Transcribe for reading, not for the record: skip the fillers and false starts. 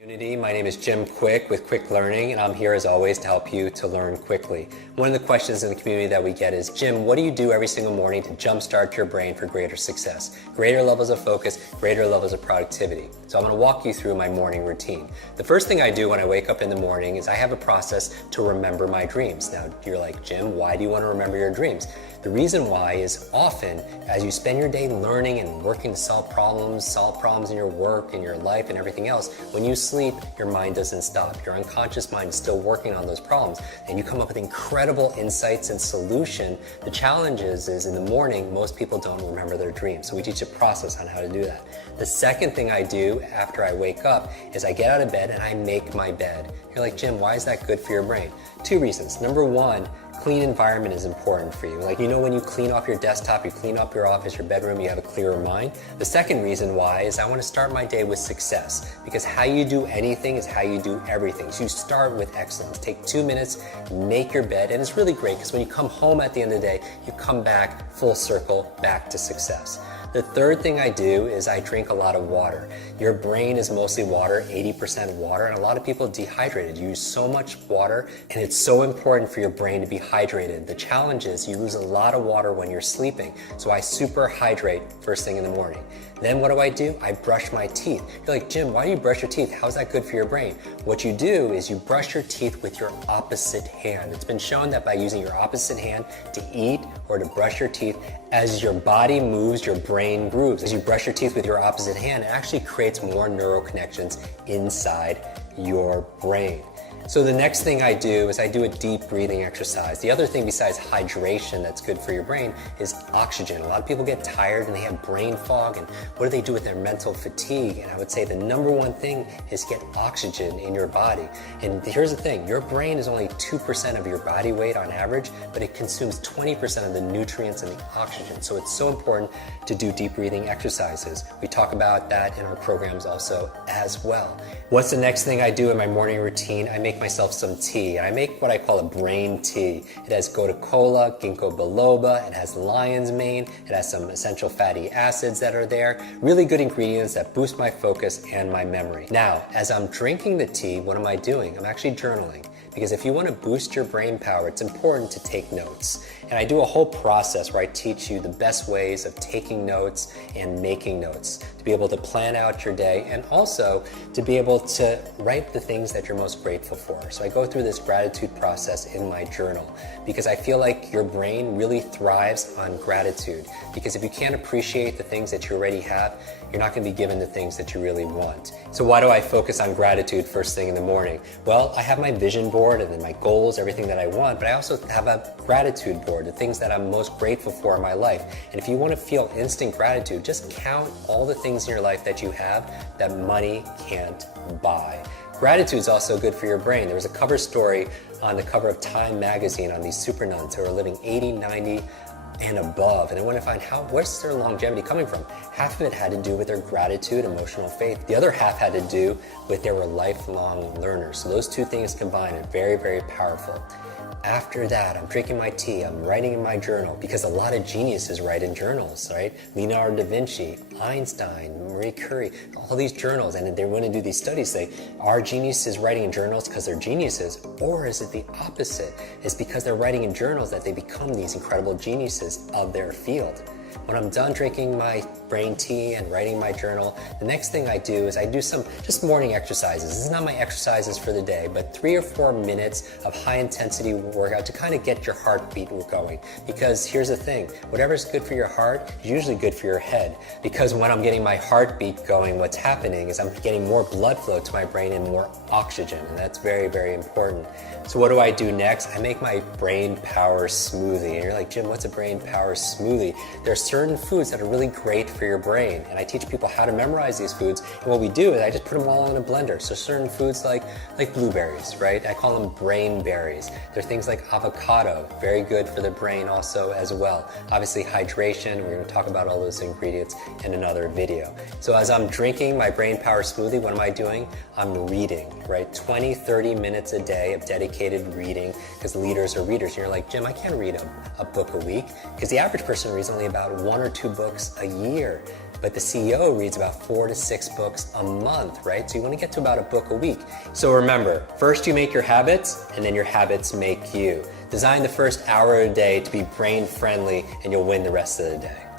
Community. My name is Jim Quick with Quick Learning, and I'm here as always to help you to learn quickly. One of the questions in the community that we get is, Jim, what do you do every single morning to jumpstart your brain for greater success, greater levels of focus, greater levels of productivity? So I'm going to walk you through my morning routine. The first thing I do when I wake up in the morning is I have a process to remember my dreams. Now you're like, Jim, why do you want to remember your dreams? The reason why is often as you spend your day learning and working to solve problems in your work, in your life, and everything else, when you sleep, your mind doesn't stop. Your unconscious mind is still working on those problems, and you come up with incredible insights and solution. The challenge is in the morning, most people don't remember their dreams, so we teach a process on how to do that. The second thing I do after I wake up is I get out of bed and I make my bed. You're like, Jim, why is that good for your brain? Two reasons. Number one, clean environment is important for you. Like, you know, when you clean off your desktop, you clean up your office, your bedroom, you have a clearer mind. The second reason why is I want to start my day with success, because how you do anything is how you do everything. So you start with excellence. Take 2 minutes, make your bed, and it's really great because when you come home at the end of the day, you come back full circle, back to success. The third thing I do is I drink a lot of water. Your brain is mostly water, 80% water, and a lot of people dehydrated. You use so much water, and it's so important for your brain to be hydrated. The challenge is you lose a lot of water when you're sleeping, so I super hydrate first thing in the morning. Then what do? I brush my teeth. You're like, Jim, why do you brush your teeth? How's that good for your brain? What you do is you brush your teeth with your opposite hand. It's been shown that by using your opposite hand to eat or to brush your teeth, as your body moves, your brain grooves. As you brush your teeth with your opposite hand, it actually creates more neural connections inside your brain. So the next thing I do is I do a deep breathing exercise. The other thing besides hydration that's good for your brain is oxygen. A lot of people get tired and they have brain fog, and what do they do with their mental fatigue? And I would say the number one thing is get oxygen in your body. And here's the thing, your brain is only 2% of your body weight on average, but it consumes 20% of the nutrients and the oxygen. So it's so important to do deep breathing exercises. We talk about that in our programs also as well. What's the next thing I do in my morning routine? I make myself some tea, and I make what I call a brain tea. It has gotu kola, ginkgo biloba, it has lion's mane, it has some essential fatty acids that are there, really good ingredients that boost my focus and my memory. Now, as I'm drinking the tea, what am I doing? I'm actually journaling, because if you want to boost your brain power, it's important to take notes. And I do a whole process where I teach you the best ways of taking notes and making notes to be able to plan out your day, and also to be able to write the things that you're most grateful for. So I go through this gratitude process in my journal because I feel like your brain really thrives on gratitude. Because if you can't appreciate the things that you already have, you're not going to be given the things that you really want. So why do I focus on gratitude first thing in the morning? Well, I have my vision board and then my goals, everything that I want, but I also have a gratitude board, the things that I'm most grateful for in my life. And if you want to feel instant gratitude, just count all the things in your life that you have that money can't buy. Gratitude is also good for your brain. There was a cover story on the cover of Time magazine on these super nuns who are living 80, 90, and above, and I want to find where's their longevity coming from. Half of it had to do with their gratitude, emotional faith. The other half had to do with they were lifelong learners. So those two things combined are very, very powerful. After that, I'm drinking my tea, I'm writing in my journal, because a lot of geniuses write in journals, right? Leonardo da Vinci, Einstein, Marie Curie, all these journals, and they want to do these studies, say, are geniuses writing in journals because they're geniuses, or is it the opposite? It's because they're writing in journals that they become these incredible geniuses of their field. When I'm done drinking my brain tea and writing my journal, the next thing I do is I do some just morning exercises. This is not my exercises for the day, but 3 or 4 minutes of high intensity workout to kind of get your heartbeat going. Because here's the thing, whatever's good for your heart is usually good for your head. Because when I'm getting my heartbeat going, what's happening is I'm getting more blood flow to my brain and more oxygen, and that's very, very important. So what do I do next? I make my brain power smoothie. And you're like, Jim, what's a brain power smoothie? There are certain foods that are really great for your brain, and I teach people how to memorize these foods. And what we do is I just put them all in a blender. So certain foods like blueberries, right? I call them brain berries. There are things like avocado, very good for the brain also as well. Obviously hydration, we're going to talk about all those ingredients in another video. So as I'm drinking my brain power smoothie, what am I doing? I'm reading, right? 20, 30 minutes a day of dedicated reading, because leaders are readers. And you're like, Jim, I can't read a book a week, because the average person reads only about 1 or 2 books a year. but the CEO reads about 4 to 6 books a month, right? So you want to get to about a book a week. So remember, first you make your habits, and then your habits make you. Design the first hour of the day to be brain friendly, and you'll win the rest of the day.